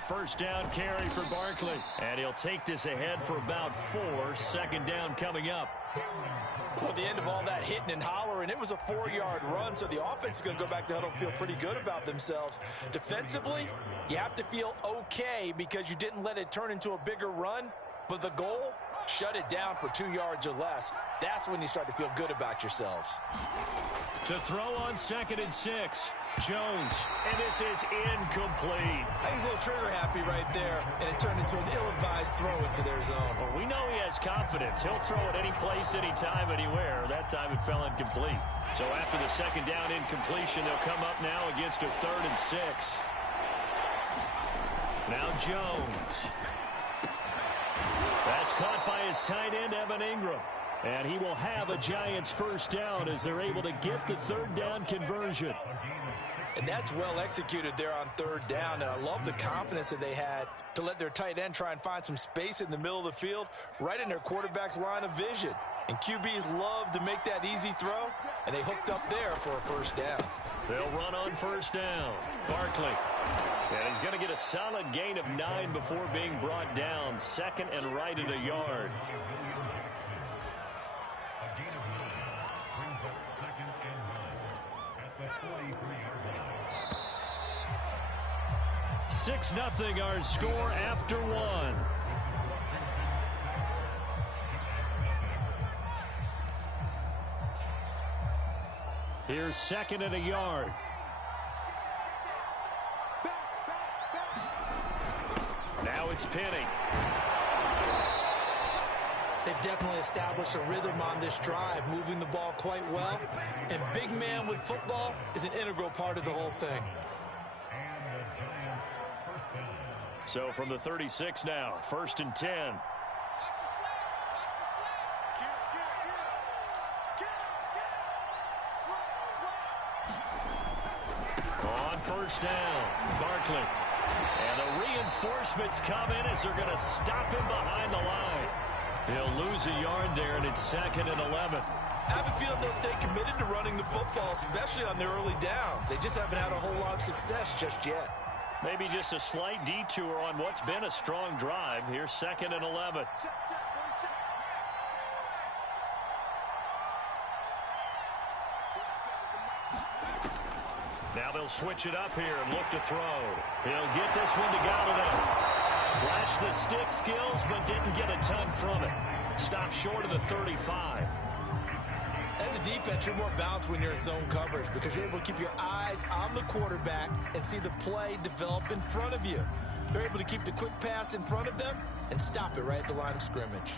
A first down carry for Barkley. And he'll take this ahead for about 4. Second down coming up. Well, at the end of all that hitting and hollering, it was a 4-yard run, so the offense is going to go back to huddle and feel pretty good about themselves. Defensively, you have to feel okay because you didn't let it turn into a bigger run, but the goal, shut it down for 2 yards or less. That's when you start to feel good about yourselves. To throw on 2nd and 6. Jones, and this is incomplete. I think he's a little trigger happy right there, and it turned into an ill-advised throw into their zone. Well, we know he has confidence. He'll throw it any place, anytime, anywhere. That time it fell incomplete. So after the second down incompletion, they'll come up now against a 3rd and 6. Now Jones. That's caught by his tight end, Evan Ingram. And he will have a Giants first down as they're able to get the 3rd down conversion. And that's well executed there on 3rd down. And I love the confidence that they had to let their tight end try and find some space in the middle of the field, right in their quarterback's line of vision. And QBs love to make that easy throw, and they hooked up there for a first down. They'll run on first down. Barkley. And he's going to get a solid gain of 9 before being brought down. 2nd and right at a yard. 6-0 our score after 1. Here's 2nd and a yard. Now it's Penny. They've definitely established a rhythm on this drive, moving the ball quite well. And big man with football is an integral part of the whole thing. So from the 36 now, 1st and 10. On first down, Barkley. And the reinforcements come in as they're going to stop him behind the line. He'll lose a yard there, and it's 2nd and 11. I have a feeling they'll stay committed to running the football, especially on their early downs. They just haven't had a whole lot of success just yet. Maybe just a slight detour on what's been a strong drive. Here's 2nd and 11. Now they'll switch it up here and look to throw. He'll get this one to Galladay. Flashed the stick skills, but didn't get a ton from it. Stopped short of the 35. As a defense, you're more balanced when you're in zone coverage because you're able to keep your eyes on the quarterback and see the play develop in front of you. They're able to keep the quick pass in front of them and stop it right at the line of scrimmage.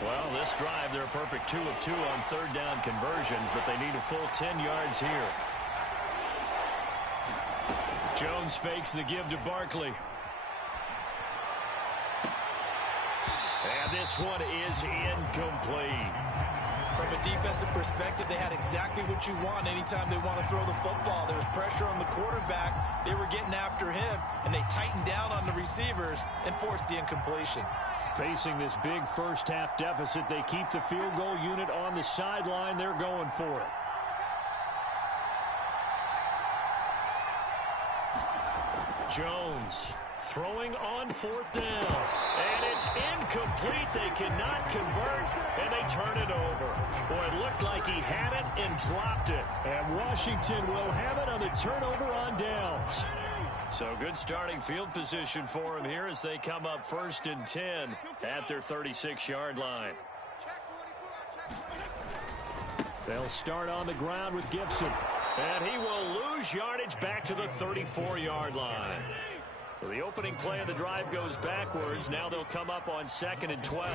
Well, this drive, they're a perfect 2 of 2 on 3rd down conversions, but they need a full 10 yards here. Jones fakes the give to Barkley. And this one is incomplete. From a defensive perspective, they had exactly what you want anytime they want to throw the football. There was pressure on the quarterback. They were getting after him, and they tightened down on the receivers and forced the incompletion. Facing this big first-half deficit, they keep the field goal unit on the sideline. They're going for it. Jones throwing on 4th down. And it's incomplete. They cannot convert, and they turn it over. Boy, it looked like he had it and dropped it. And Washington will have it on the turnover on downs. So good starting field position for him here as they come up 1st and 10 at their 36-yard line. They'll start on the ground with Gibson. And he will lose yardage back to the 34-yard line. So the opening play of the drive goes backwards. Now they'll come up on 2nd and 12.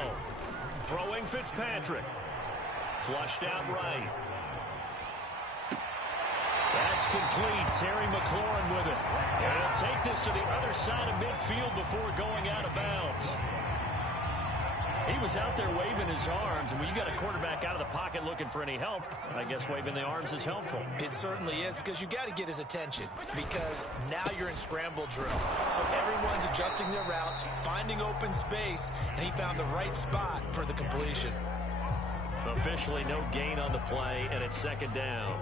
Throwing Fitzpatrick. Flushed out right. That's complete. Terry McLaurin with it. And he'll take this to the other side of midfield before going out of bounds. He was out there waving his arms, and when you got a quarterback out of the pocket looking for any help, I guess waving the arms is helpful. It certainly is, because you got to get his attention, because now you're in scramble drill. So everyone's adjusting their routes, finding open space, and he found the right spot for the completion. Officially no gain on the play, and it's 2nd down.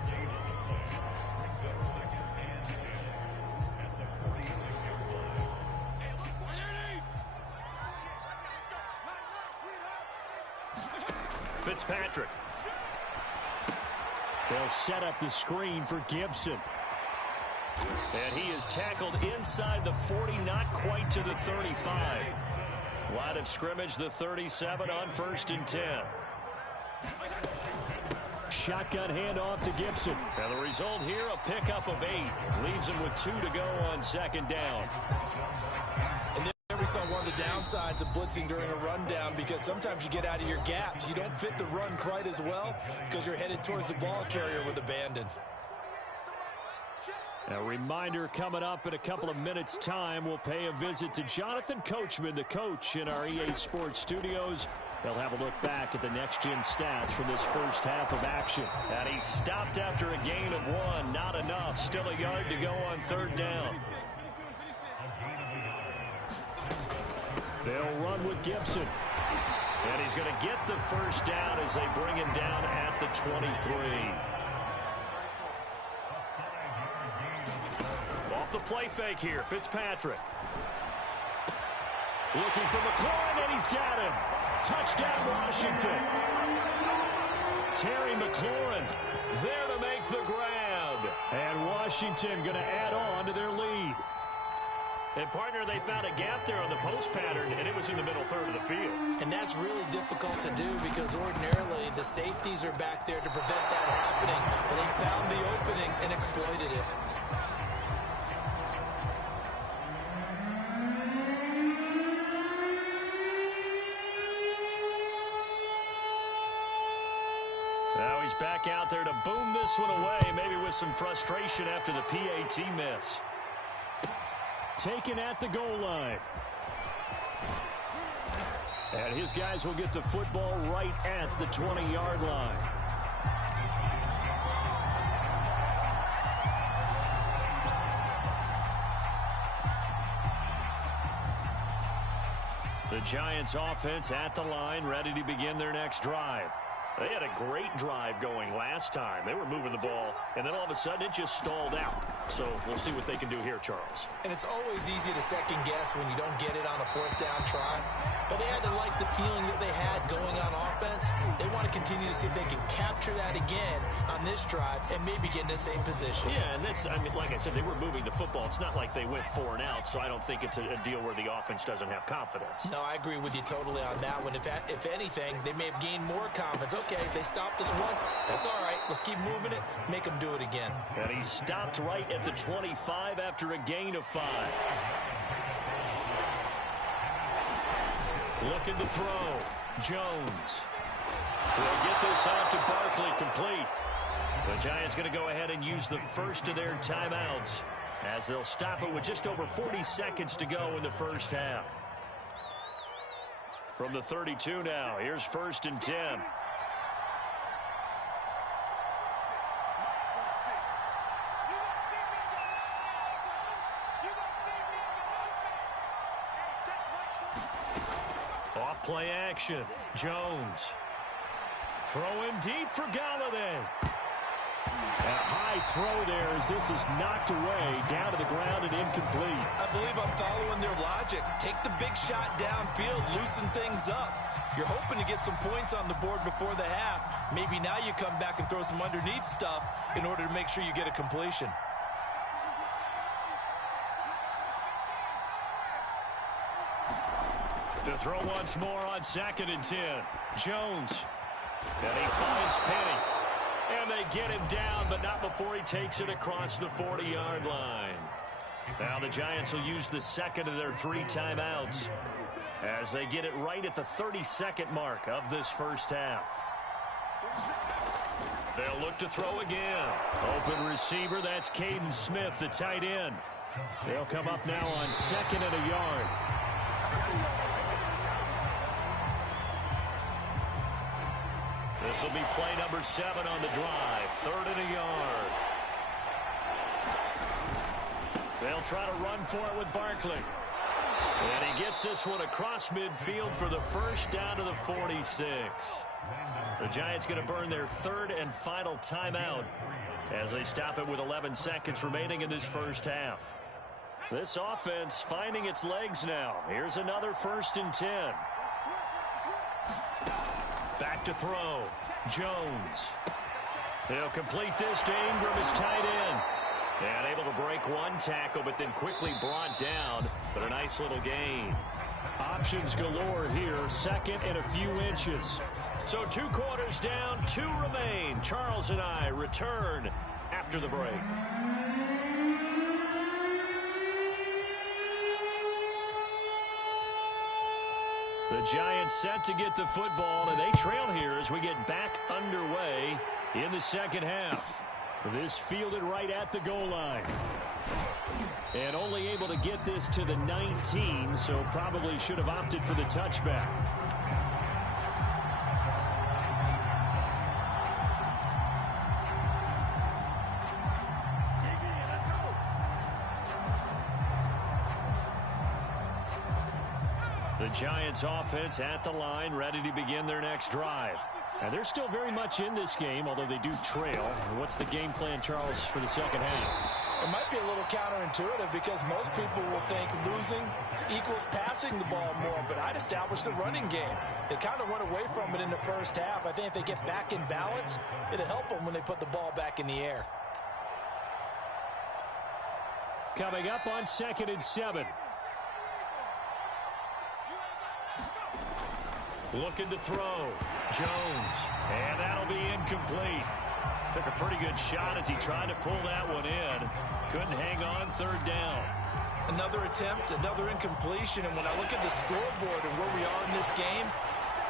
Fitzpatrick. They'll set up the screen for Gibson. And he is tackled inside the 40, not quite to the 35. Line of scrimmage, the 37 on 1st and 10. Shotgun handoff to Gibson. And the result here, a pickup of 8. Leaves him with 2 to go on 2nd down. And there we saw one of the downsides of blitzing during a rundown, because sometimes you get out of your gaps. You don't fit the run quite as well because you're headed towards the ball carrier with abandon. A reminder coming up in a couple of minutes' time. We'll pay a visit to Jonathan Coachman, the coach in our EA Sports studios. They'll have a look back at the next-gen stats from this first half of action. And he stopped after a gain of 1. Not enough. Still a yard to go on 3rd down. They'll run with Gibson. And he's going to get the first down as they bring him down at the 23. Off the play fake here, Fitzpatrick. Looking for McLaurin, and he's got him. Touchdown, Washington. Terry McLaurin there to make the grab. And Washington going to add on to their lead. And, partner, they found a gap there on the post pattern, and it was in the middle third of the field. And that's really difficult to do because ordinarily the safeties are back there to prevent that happening. But they found the opening and exploited it. Now he's back out there to boom this one away, maybe with some frustration after the PAT miss. Taken at the goal line. And his guys will get the football right at the 20-yard line. The Giants offense at the line, ready to begin their next drive. They had a great drive going last time. They were moving the ball, and then all of a sudden it just stalled out. So we'll see what they can do here, Charles. And it's always easy to second guess when you don't get it on a 4th down try. But they had to like the feeling that they had going on offense. They want to continue to see if they can capture that again on this drive and maybe get in the same position. Yeah, and that's, I mean, like I said, they were moving the football. It's not like they went 4 and out, so I don't think it's a deal where the offense doesn't have confidence. No, I agree with you totally on that one. If anything, they may have gained more confidence. Okay, they stopped us once. That's all right. Let's keep moving it. Make them do it again. And he stopped right at the 25 after a gain of 5. Looking to throw. Jones. Will get this out to Barkley, complete. The Giants going to go ahead and use the first of their timeouts as they'll stop it with just over 40 seconds to go in the first half. From the 32 now, here's 1st and 10. Off play action. Jones. Throwing deep for Galladay. A high throw there as this is knocked away, down to the ground and incomplete. I believe I'm following their logic. Take the big shot downfield, loosen things up. You're hoping to get some points on the board before the half. Maybe now you come back and throw some underneath stuff in order to make sure you get a completion. To throw once more on 2nd and 10. Jones. And he finds Penny. And they get him down, but not before he takes it across the 40-yard line. Now the Giants will use the second of their 3 timeouts as they get it right at the 32nd mark of this first half. They'll look to throw again. Open receiver, that's Caden Smith, the tight end. They'll come up now on 2nd and a yard. This will be play number 7 on the drive. 3rd and a yard. They'll try to run for it with Barkley. And he gets this one across midfield for the first down to the 46. The Giants going to burn their 3rd and final timeout as they stop it with 11 seconds remaining in this first half. This offense finding its legs now. Here's another 1st and 10. Back to throw. Jones. They'll complete this to Ingram as tight end. And able to break one tackle, but then quickly brought down. But a nice little gain. Options galore here. Second and a few inches. So 2 quarters down, 2 remain. Charles and I return after the break. The Giants set to get the football, and they trail here as we get back underway in the second half. This fielded right at the goal line. And only able to get this to the 19, so probably should have opted for the touchback. The Giants offense at the line, ready to begin their next drive. And they're still very much in this game, although they do trail. What's the game plan, Charles, for the second half? It might be a little counterintuitive because most people will think losing equals passing the ball more, but I'd establish the running game. They kind of went away from it in the first half. I think if they get back in balance, it'll help them when they put the ball back in the air. Coming up on 2nd and 7. Looking to throw. Jones. And that'll be incomplete. Took a pretty good shot as he tried to pull that one in. Couldn't hang on. 3rd down. Another attempt, another incompletion. And when I look at the scoreboard and where we are in this game,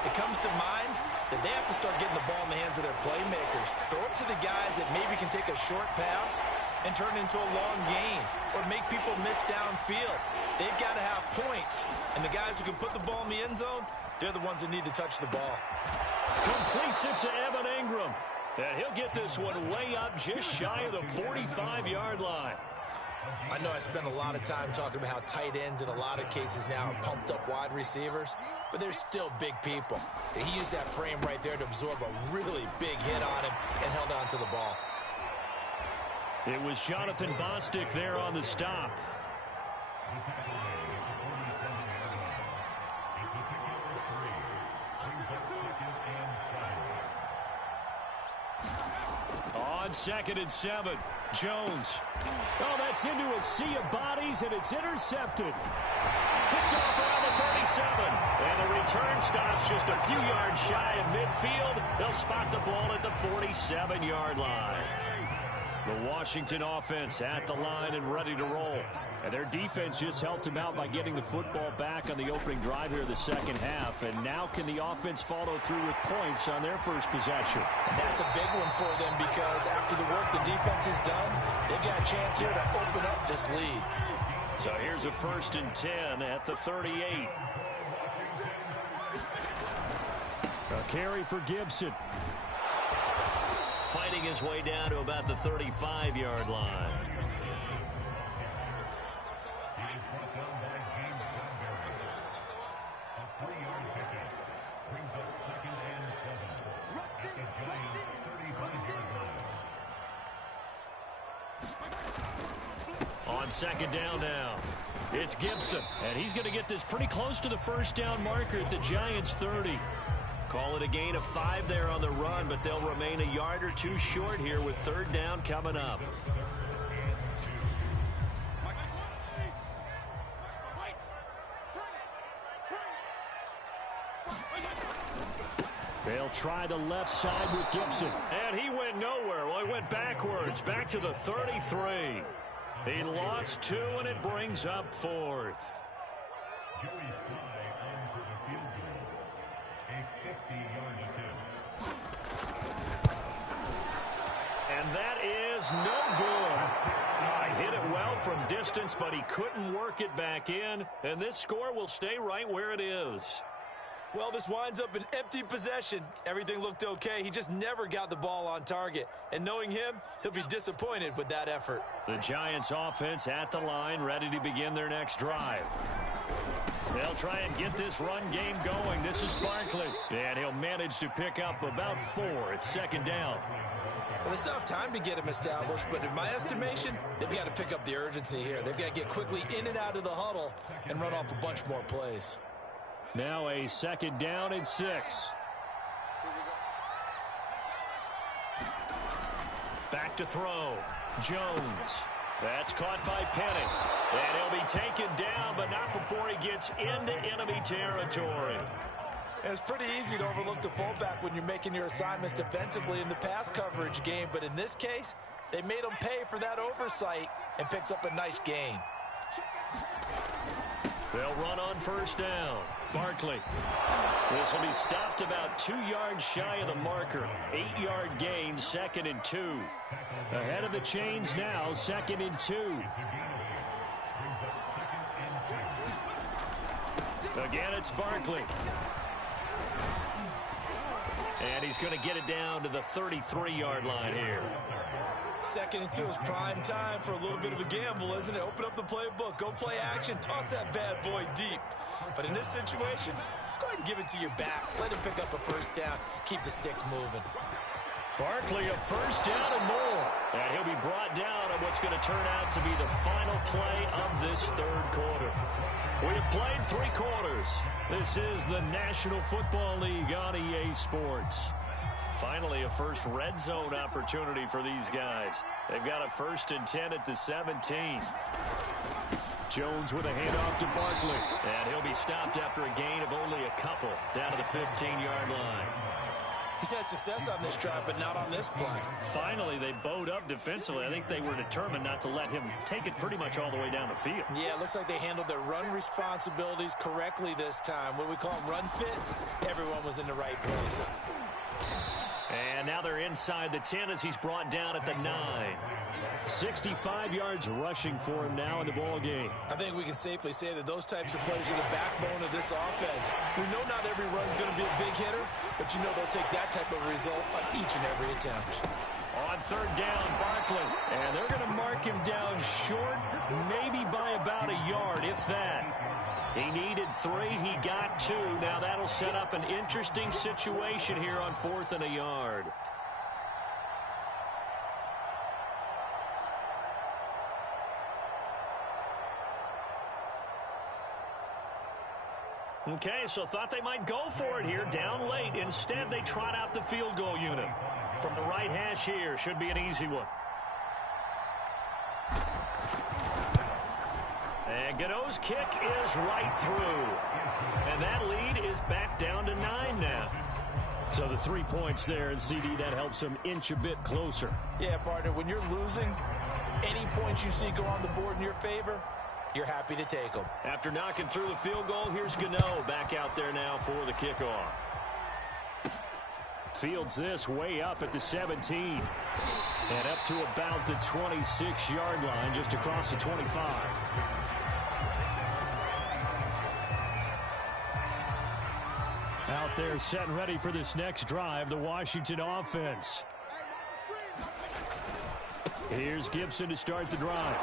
it comes to mind that they have to start getting the ball in the hands of their playmakers. Throw it to the guys that maybe can take a short pass and turn it into a long gain or make people miss downfield. They've got to have points. And the guys who can put the ball in the end zone, they're the ones that need to touch the ball. Completes it to Evan Ingram. And he'll get this one way up just shy of the 45-yard line. I know I spent a lot of time talking about how tight ends in a lot of cases now are pumped up wide receivers, but they're still big people. He used that frame right there to absorb a really big hit on him and held on to the ball. It was Jonathan Bostic there on the stop. On 2nd and 7, Jones. Oh, that's into a sea of bodies, and it's intercepted. Picked off around the 37. And the return stops just a few yards shy of midfield. They'll spot the ball at the 47-yard line. The Washington offense at the line and ready to roll. And their defense just helped them out by getting the football back on the opening drive here in the second half. And now can the offense follow through with points on their first possession? And that's a big one for them because after the work the defense has done, they've got a chance here to open up this lead. So here's a 1st and 10 at the 38. A carry for Gibson. Fighting his way down to about the 35-yard line. On 2nd down now, it's Gibson, and he's going to get this pretty close to the 1st down marker at the Giants' 30. Call it a gain of 5 there on the run, but they'll remain a yard or 2 short here with 3rd down coming up. They'll try the left side with Gibson. And he went nowhere. Well, he went backwards, back to the 33. He lost 2, and it brings up 4th. And that is no good. Hit it well from distance, but he couldn't work it back in. And this score will stay right where it is. Well, this winds up an empty possession. Everything looked okay. He just never got the ball on target. And knowing him, he'll be disappointed with that effort. The Giants offense at the line, ready to begin their next drive. They'll try and get this run game going. This is Barkley. And he'll manage to pick up about 4. It's 2nd down. Well, they still have time to get him established, but in my estimation, they've got to pick up the urgency here. They've got to get quickly in and out of the huddle and run off a bunch more plays. Now a 2nd down and 6. Back to throw. Jones. That's caught by Penny. And he'll be taken down, but not before he gets into enemy territory. It's pretty easy to overlook the fullback when you're making your assignments defensively in the pass coverage game. But in this case, they made him pay for that oversight and picks up a nice gain. They'll run on first down. Barkley. This will be stopped about 2 yards shy of the marker. 8-yard gain, 2nd and 2. Ahead of the chains now, 2nd and 2. Again, it's Barkley. And he's going to get it down to the 33-yard line here. 2nd and 2 is prime time for a little bit of a gamble, isn't it? Open up the playbook, go play action, toss that bad boy deep. But in this situation, go ahead and give it to your back. Let him pick up a first down. Keep the sticks moving. Barkley, a first down and more. And he'll be brought down on what's going to turn out to be the final play of this 3rd quarter. We have played 3 quarters. This is the National Football League on EA Sports. Finally, a first red zone opportunity for these guys. They've got a 1st and 10 at the 17. Jones with a handoff to Barkley. And he'll be stopped after a gain of only a couple down to the 15-yard line. He's had success on this drive, but not on this play. Finally, they bowed up defensively. I think they were determined not to let him take it pretty much all the way down the field. Yeah, it looks like they handled their run responsibilities correctly this time. What we call them run fits, everyone was in the right place. And now they're inside the 10 as he's brought down at the 9. 65 yards rushing for him now in the ball game. I think we can safely say that those types of plays are the backbone of this offense. We know not every run's going to be a big hitter, but you know they'll take that type of result on each and every attempt. On 3rd down, Barkley. And they're going to mark him down short, maybe by about a yard, if that. He needed 3. He got 2. Now that'll set up an interesting situation here on 4th and a yard. Okay, so thought they might go for it here, down late. Instead, they trot out the field goal unit. From the right hash here, should be an easy one. And Godot's kick is right through. And that lead is back down to 9 now. So the 3 points there, and CD, that helps them inch a bit closer. Yeah, partner, when you're losing, any points you see go on the board in your favor, you're happy to take them. After knocking through the field goal, here's Godot back out there now for the kickoff. Fields this way up at the 17. And up to about the 26-yard line, just across the 25. Out there set and ready for this next drive, the Washington offense. Here's Gibson to start the drive.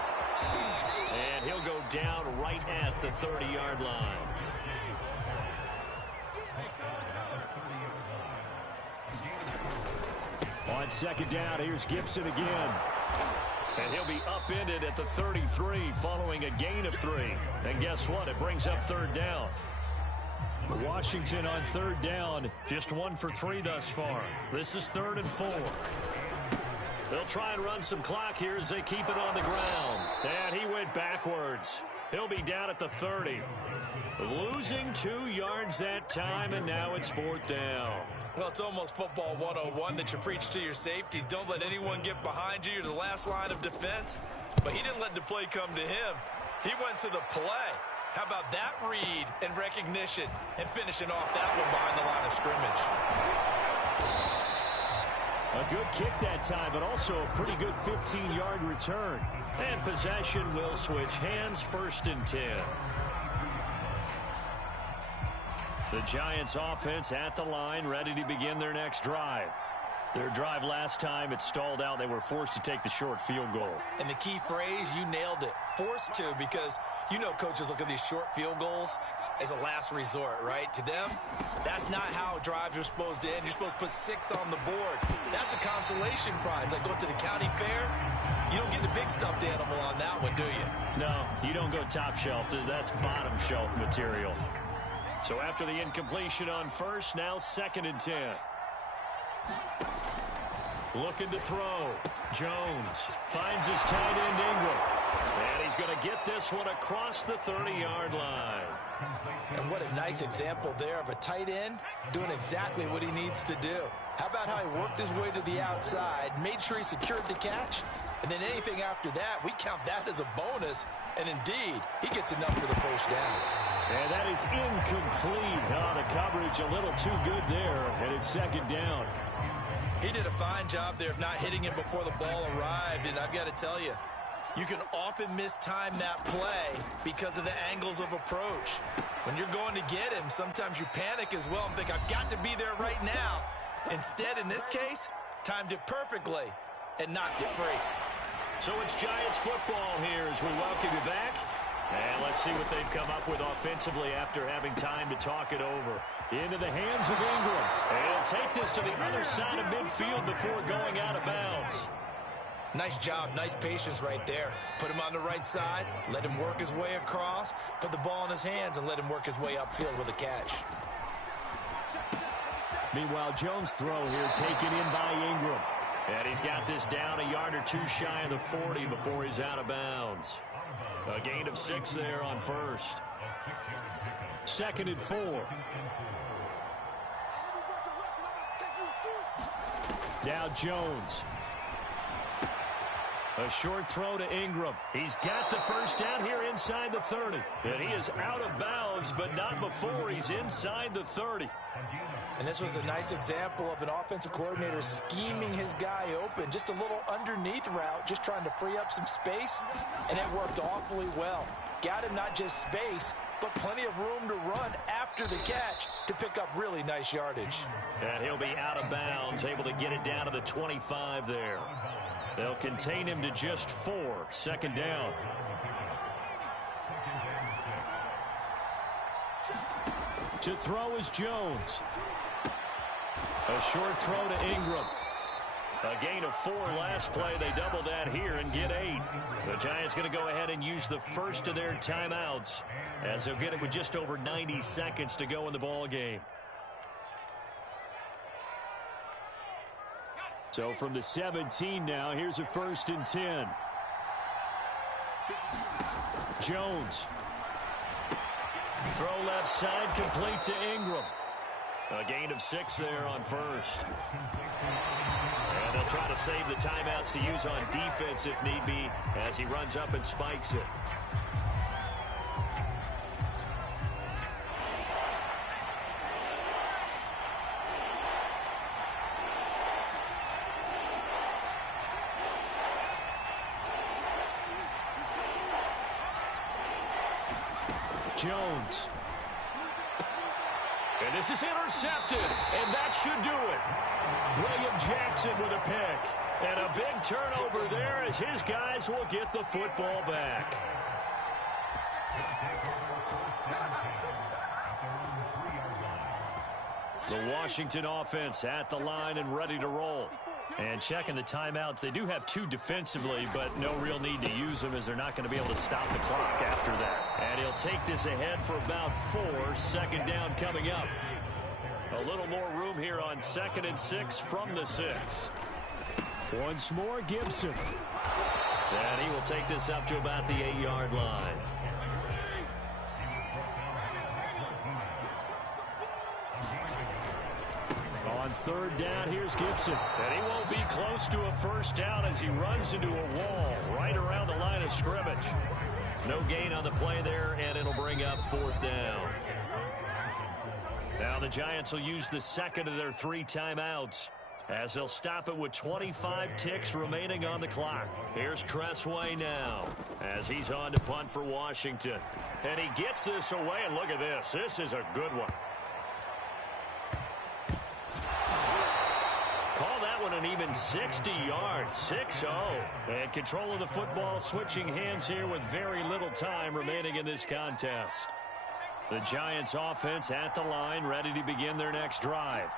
And he'll go down right at the 30-yard line. On 2nd down, here's Gibson again. And he'll be upended at the 33 following a gain of 3. And guess what? It brings up 3rd down. Washington on 3rd down, just 1 for 3 thus far. This is 3rd and 4. They'll try and run some clock here as they keep it on the ground. And he went backwards. He'll be down at the 30. Losing 2 yards that time, and now it's 4th down. Well, it's almost football 101 that you preach to your safeties. Don't let anyone get behind you. You're the last line of defense. But he didn't let the play come to him. He went to the play. How about that read and recognition and finishing off that one behind the line of scrimmage? A good kick that time, but also a pretty good 15-yard return. And possession will switch hands, 1st and 10. The Giants offense at the line, ready to begin their next drive. Their drive last time, it stalled out. They were forced to take the short field goal. And the key phrase, you nailed it, forced to, because you know coaches look at these short field goals as a last resort, right? To them, that's not how drives are supposed to end. You're supposed to put 6 on the board. That's a consolation prize. Like going to the county fair, you don't get the big stuffed animal on that one, do you? No, you don't go top shelf. That's bottom shelf material. So after the incompletion on 1st, now 2nd and 10. Looking to throw. Jones finds his tight end Ingram. And he's going to get this one across the 30-yard line. And what a nice example there of a tight end doing exactly what he needs to do. How about how he worked his way to the outside, made sure he secured the catch, and then anything after that, we count that as a bonus. And indeed, he gets enough for the first down. And that is incomplete. Oh, the coverage a little too good there, and it's second down. He did a fine job there of not hitting him before the ball arrived, and I've got to tell you, you can often mistime that play because of the angles of approach. When you're going to get him, sometimes you panic as well and think, I've got to be there right now. Instead, in this case, timed it perfectly and knocked it free. So it's Giants football here as we welcome you back. And let's see what they've come up with offensively after having time to talk it over. Into the hands of Ingram. And he'll take this to the other side of midfield before going out of bounds. Nice job, nice patience right there. Put him on the right side, let him work his way across, put the ball in his hands, and let him work his way upfield with a catch. Meanwhile, Jones' throw here taken in by Ingram. And he's got this down a yard or two shy of the 40 before he's out of bounds. A gain of 6 there on first. 2nd and 4. Now Jones. A short throw to Ingram. He's got the first down here inside the 30. And he is out of bounds, but not before he's inside the 30. And this was a nice example of an offensive coordinator scheming his guy open. Just a little underneath route, just trying to free up some space, and it worked awfully well. Got him not just space, but plenty of room to run after the catch to pick up really nice yardage. And he'll be out of bounds, able to get it down to the 25 there. They'll contain him to just 4. 2nd down. To throw is Jones. A short throw to Ingram. A gain of 4 last play. They double that here and get 8. The Giants going to go ahead and use the first of their timeouts as they'll get it with just over 90 seconds to go in the ball game. So from the 17 now, here's a 1st and 10. Jones. Throw left side, complete to Ingram. A gain of 6 there on first. And they'll try to save the timeouts to use on defense if need be as he runs up and spikes it. Jones. And this is intercepted, and that should do it. William Jackson with a pick. And a big turnover there as his guys will get the football back. The Washington offense at the line and ready to roll. And checking the timeouts, they do have 2 defensively, but no real need to use them as they're not going to be able to stop the clock after that. And he'll take this ahead for about 4. 2nd down coming up. A little more room here on 2nd and 6 from the 6. Once more, Gibson. And he will take this up to about the 8-yard line. On 3rd down, here's Gibson. And he won't be close to a first down as he runs into a wall right around the line of scrimmage. No gain on the play there, and it'll bring up 4th down. Now the Giants will use the 2nd of their 3 timeouts as they'll stop it with 25 ticks remaining on the clock. Here's Cressway now as he's on to punt for Washington. And he gets this away, and look at this. This is a good one. Call that one an even 60 yards, 6-0. And control of the football switching hands here with very little time remaining in this contest. The Giants offense at the line, ready to begin their next drive.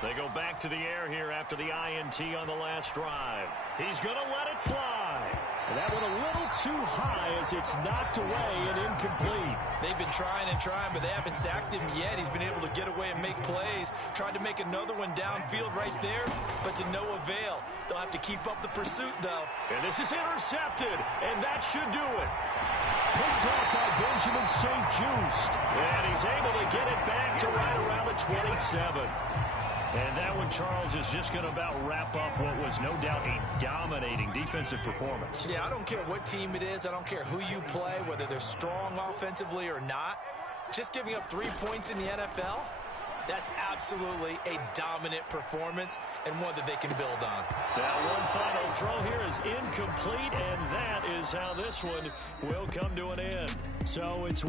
They go back to the air here after the INT on the last drive. He's going to let it fly. And that went a little too high as it's knocked away and incomplete. They've been trying and trying, but they haven't sacked him yet. He's been able to get away and make plays. Tried to make another one downfield right there, but to no avail. They'll have to keep up the pursuit, though. And this is intercepted, and that should do it. Picked off by Benjamin St. Just. And he's able to get it back to right around the 27. And that one, Charles, is just going to about wrap up what was no doubt a dominating defensive performance. Yeah, I don't care what team it is. I don't care who you play, whether they're strong offensively or not. Just giving up 3 points in the NFL, that's absolutely a dominant performance and one that they can build on. That one final throw here is incomplete, and that is how this one will come to an end. So it's